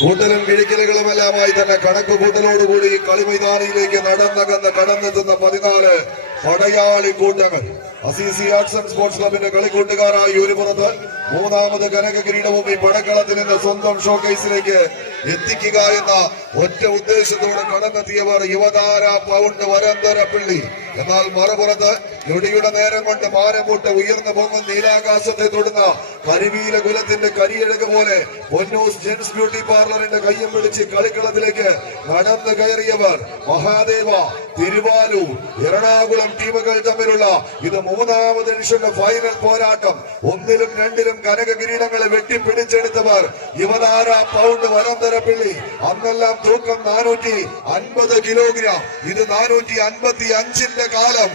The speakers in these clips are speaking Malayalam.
കൂട്ടലും കിഴിക്കലുകളുമെല്ലാമായി തന്നെ കണക്ക് കൂട്ടലോടുകൂടി കളിമൈതാനിയിലേക്ക് കടന്നെത്തുന്ന 14 പടയാളി കൂട്ടങ്ങൾ. അസീസി ആർട്സ് ആൻഡ് സ്പോർട്സ് ക്ലബിന്റെ കളിക്കൂട്ടുകാരായി ഒരു പുറത്ത് മൂന്നാമത് കനക കിരീടവും ഈ പടക്കളത്തിൽ നിന്ന് സ്വന്തം ഷോക്കേസിലേക്ക് എത്തിക്കുക എന്ന ഒറ്റ ഉദ്ദേശത്തോടെ കടന്നെത്തിയവർ യുവതാര പൗണ്ട് വരന്തരപ്പിള്ളി. എന്നാൽ മറുപുറത്ത് ഞൊടിയുടെ നേരം കൊണ്ട് മാനംകൂട്ട് ഉയർന്നു പോകുന്ന നീലാകാശത്തെ തൊടുന്ന കരിവീല കുലത്തിന്റെ കരിയഴക് പോലെ പൊന്നൂസ് ജെൻസ് ബ്യൂട്ടി പാർലറിന്റെ കയ്യം പിടിച്ച് കളിക്കളത്തിലേക്ക് നടന്നു കയറിയവർ മഹാദേവ, തിരുവാലൂർ, എറണാകുളം ടീമുകൾ തമ്മിലുള്ള ഇത് മൂന്നാമത് എഡിഷന്റെ ഫൈനൽ പോരാട്ടം. 1-ലും 2-ലും കനക കിരീടങ്ങളെ വെട്ടിപ്പിടിച്ചെടുത്തവർ യുവതാര പൗണ്ട് വരന്തരപ്പിള്ളി. അന്നെല്ലാം തൂക്കം 450 കിലോഗ്രാം. ഇത് 455ന്റെ കാലം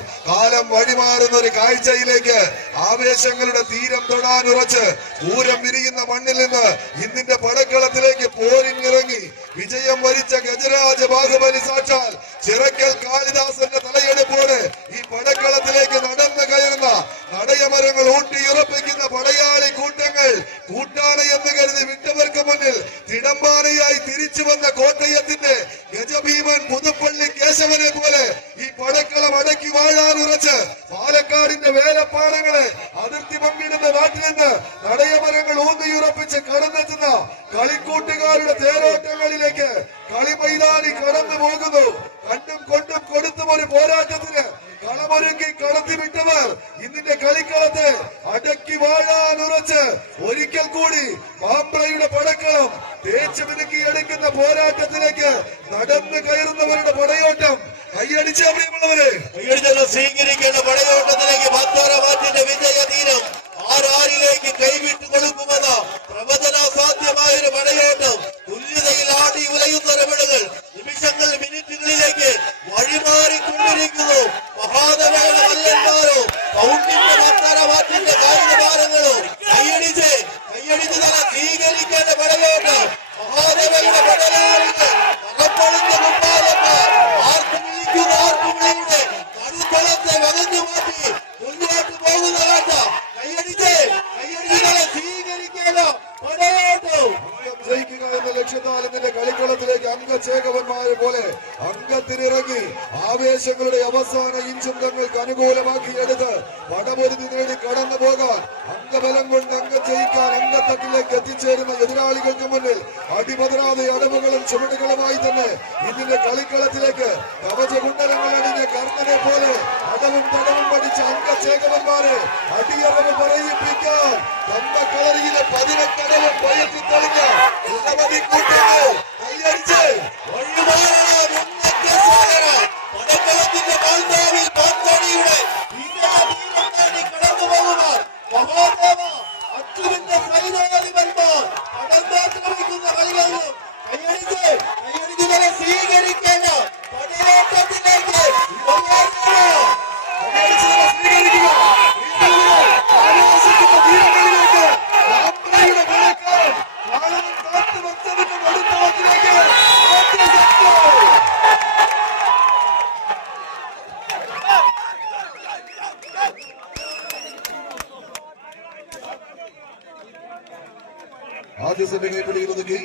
വഴിമാറുന്ന ഒരു കാഴ്ചയിലേക്ക് ആവേശങ്ങളുടെ തീരം തൊടാനുറച്ച് പൂരം വിരിയുന്ന മണ്ണിൽ നിന്ന് ഇന്നിന്റെ പടക്കളത്തിലേക്ക് പോരിനിറങ്ങി വിജയം വരിച്ച ഗജരാജ ബാഹുബലി സാക്ഷാൽ ചിറക്കൽ കാളിദാസന്റെ തലയെടുപ്പോടെ ഈ പടക്കളത്തിലേക്ക് നടന്നു കയറുന്ന നടയമരങ്ങൾ ഊട്ടിയുറപ്പിക്കുന്ന പടയാളി കൂട്ടങ്ങൾ. കൂട്ടാണ് എന്ന് കരുതി വിട്ടവർക്ക് മുന്നിൽ തിടമ്പാനയായി തിരിച്ചു വന്ന കോട്ടയത്തിന്റെ ഗജഭീമൻ പുതുപ്പള്ളി കേശവനെ പോലെ ഈ പടക്കളം അടക്കി വാഴാനുറച്ച് പാലക്കാടിന്റെ വേലപ്പാടങ്ങളെ അതിർത്തി പങ്കിടുന്ന നാട്ടിൽ നിന്ന് നടയമരങ്ങൾ ഊന്നിയുറപ്പിച്ച് കടന്നെത്തുന്ന കളിക്കൂട്ടുകാരുടെ തേരോട്ടങ്ങളിലേക്ക് കളിമൈതാനി കടന്നു പോകുന്നു. കണ്ടും കൊണ്ടും കൊടുത്തും ഒരു പോരാട്ടത്തിന് കളമൊരുക്കി കടത്തിവിട്ടവർ ഇന്നിന്റെ കളിക്കളത്തെ അടക്കി വാഴാനുറച്ച് ഒരിക്കൽ കൂടി മാമ്പ്രയുടെ പടക്കളം തേച്ചു മിനുക്കിയെടുക്കുന്ന പോരാട്ടത്തിലേക്ക് നടന്നു കയറുന്നവരുടെ പടയോട്ടം. കൈയടിച്ച പ്രിയമുള്ളവരെ, സ്വീകരിക്കേണ്ട പടയോട്ടത്തിലേക്ക് മാറ്റിന്റെ വിജയതീരം ആരാരിലേക്ക് കൈവിട്ടു കൊടുക്കുമെന്ന പ്രവചനാസാധ്യമായ ഒരു പടയോട്ടം. തുല്യതയിൽ ആടി ഉലയുന്ന രമണകൾ നിമിഷങ്ങൾ മിനിറ്റുകളിലേക്ക് വഴിമാറിക്കൊണ്ടിരിക്കുന്നു. മഹാദേവയുടെ വല്ലന്മാരോ പൗണ്ടിന്റെ മാറ്റിന്റെ കായികഭാരങ്ങളോ കൈയടിച്ച് തന്നെ സ്വീകരിക്കേണ്ട പടയോട്ടം. മഹാദേവയുടെ പടയാളികൾ അകപ്പൊളിഞ്ഞ കുപ്പാലന്മാർ ആർപ്പുവിളിയുടെ കടുത്തളത്തെ വകഞ്ഞു മാറ്റി മുന്നോട്ട് പോകുന്ന കാഴ്ച. കൈയടിച്ച് സ്വീകരിക്കേണ്ട പടയോട്ടം. ജയിക്കുക എന്ന ലക്ഷ്യത്താൽ ഇതിന്റെ കളിക്കളത്തിലേക്ക് അംഗചേകവന്മാരെ പോലെ അംഗത്തിനിറങ്ങി ആവേശങ്ങളുടെ അവസാന ഇഞ്ചും തങ്ങൾക്ക് അനുകൂലമാക്കിയെടുത്ത് പടപൊരുതി നേടി കടന്നു പോകാൻ അംഗബലം കൊണ്ട് അംഗം ജയിക്കാൻ അംഗത്തട്ടിലേക്ക് എത്തിച്ചേരുന്ന എതിരാളികൾക്ക് മുന്നിൽ അടിപതരാതെ അടവുകളും ചുവടുകളുമായി തന്നെ ഇതിന്റെ കളിക്കളത്തിലേക്ക് കവചകുണ്ടലങ്ങൾ അണിഞ്ഞ കർണനെ പോലെ അടവും തടവും പഠിച്ച അംഗചേകവന്മാരെ അടിയറവ് പറയിപ്പിക്കാൻ തമ്പക്കളറിയിലെ 18 അടവും പയറ്റി തെളിഞ്ഞ നിരവധി കൂട്ടങ്ങൾ കൈയടിച്ച് പടക്കളത്തിന്റെ മാൾദാവിൽ പാഞ്ചാടിയുടെ കടന്നു പോകുവാൻ മഹാദേവ അച്യുവിന്റെ സൈനാധിപന്മാർ കടന്നാക്രമിക്കുന്ന കളികളിലും കൈയടിച്ച് തന്നെ സ്വീകരിക്കേണ്ട പടയോട്ടത്തിലേക്ക് ആദ്യ സെറ്റ് കൈപ്പിടിയിലൊതുക്കി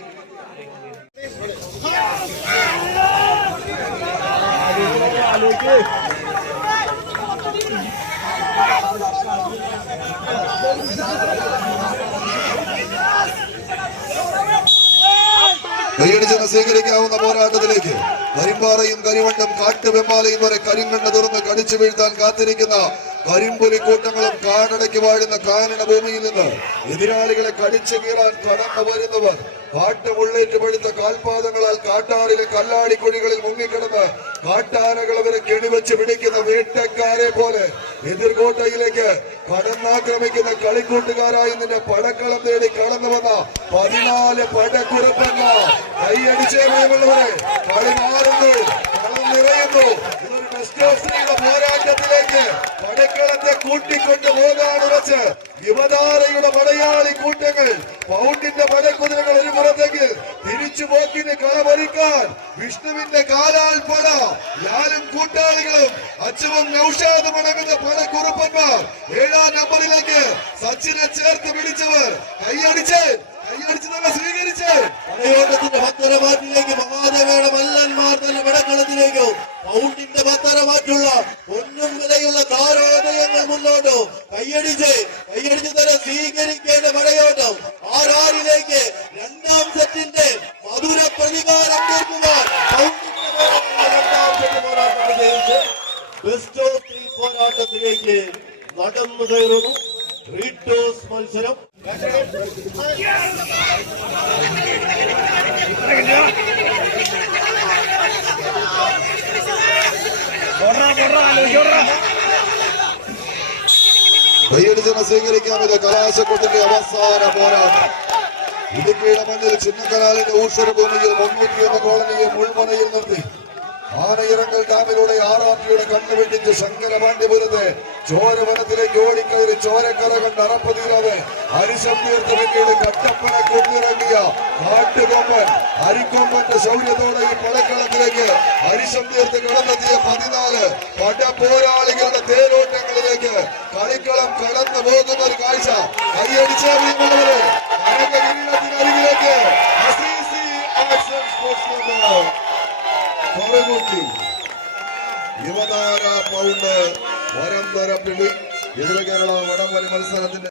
കൈയടിച്ചെന്ന് സ്വീകരിക്കാവുന്ന പോരാട്ടത്തിലേക്ക് കരിമ്പാറയും കരിവണ്ടും കാട്ടുവെമ്പാലയും വരെ കരിങ്കണ്ണ് തുറന്ന് കടിച്ചു വീഴ്ത്താൻ കാത്തിരിക്കുന്ന കരിമ്പുലി കൂട്ടങ്ങളും കാടടക്കി വാഴുന്ന കാനന ഭൂമിയിൽ നിന്ന് എതിരാളികളെ കടിച്ചു കീറാൻ കടന്നു വരുന്നവർ കാട്ടുമുള്ളേറ്റ് പഴുത്ത കാൽപാദങ്ങളാൽ കാട്ടാറിലെ കല്ലാടിക്കുഴികളിൽ മുങ്ങിക്കിടന്ന് കാട്ടാനകൾ അവരെ കെണിവെച്ച് പിടിക്കുന്ന വേട്ടക്കാരെ പോലെ എതിർകോട്ടയിലേക്ക് കടന്നാക്രമിക്കുന്ന കളിക്കൂട്ടുകാരായി നിന്റെ പടക്കളം തേടി കടന്നു വന്ന 14 പടക്കുറപ്പന്മാർ കൈയടിച്ചേ ഭയമുള്ളവരെ കളി മാറുന്നു, കളം നിറയുന്നു. ഇതൊരു ബെസ്റ്റ് ഓഫ് 3 പോരാട്ടത്തിലേക്ക് പടക്കളത്തെ കൂട്ടിക്കൊണ്ട് പോകാൻ ഉറച്ച് യുവതാരയുടെ മലയാളി കൂട്ടങ്ങൾ പൗണ്ടിന്റെ പടക്കുതിരകൾ ഒരു പുറത്തേക്ക് തിരിച്ചു പോക്കിന് കളമൊരുക്കാൻ വിഷ്ണുവിന്റെ കാലാൽ പട ലാലും കൂട്ടാളികളും അച്ചുവും നൌഷാദും അടങ്ങുന്ന പടക്കുറുപ്പന്മാർ 7ാം നമ്പറിലേക്ക് സച്ചിനെ ചേർത്ത് പിടിച്ചവർ കൈയടിച്ച് തന്നെ സ്വീകരിച്ച് പടയോട്ടത്തിന്റെ പത്തരമാറ്റിലേക്ക് മഹാദേവയുടെ മല്ലന്മാർ തന്നെ പടക്കളത്തിലേക്ക് പൗണ്ടിന്റെ പത്തരമാറ്റുള്ള പൊന്നും വിലയുള്ള താരോദയങ്ങൾ മുന്നോട്ട് കൈയടിച്ച് തന്നെ സ്വീകരിക്കേണ്ട പടയോട്ടം ആറാറിലേക്ക് 2ാം സെറ്റിന്റെ മധുര പ്രതികാരം തീർക്കുവാൻ പൗണ്ടിന്റെ 2ാം സെറ്റ് പോരാട്ടം വിജയിച്ച് ബെസ്റ്റ് ഓഫ് 3 പോരാട്ടത്തിലേക്ക് നടന്നു കയറുന്നു റീറ്റോസ് മത്സരം. കൈയടിച്ചെന്ന് സ്വീകരിക്കാം. ഇത് കലാശക്കൊട്ടിന്റെ അവസാന പോരാട്ടം. ഇടുക്കിയുടെ മണ്ണിൽ ചിന്നക്കനാലിന്റെ ഊഷരഭൂമിയിൽ 301 കോളനിയെ മുൾമുനയിൽ നിർത്തി ആനയിറങ്കൽ ഡാമിലൂടെ ആറാപ്പിയുടെ കണ്ണുവെട്ടിച്ച് ശങ്കരപാണ്ഡ്യപുരത്തെ ചോരവനത്തിലേക്ക് ഓടിക്കയറി ചോരക്കറ കണ്ട് അറപ്പ് തീരാതെ അരിശം തീർത്ത് പിന്നീട് കട്ടപ്പന കൊണ്ടിറങ്ങിയ കാട്ടുകൊമ്പൻ അരിക്കൊമ്പന്റെ ശൗര്യത്തോടെ ഈ പടക്കളത്തിലേക്ക് അരിശം തീർത്ത് കടന്നെത്തിയ 14 പടപോരാളികളുടെ തേരോട്ടങ്ങളിലേക്ക് കളിക്കളം കടന്നു പോകുന്ന ഒരു കാഴ്ച കൈയടിച്ചേ പ്രിയമുള്ളവരെ. കനകകിരീടത്തിനരികിലേക്ക് അസീസി ആക്ഷൻ സ്പോർട്സ് ക്ലബ്ബ് കൊറകൂട്ടി യുവതാര പൗണ്ട് പരമ്പര പിടി എതിർ കേരള വടംവലി മത്സരത്തിന്റെ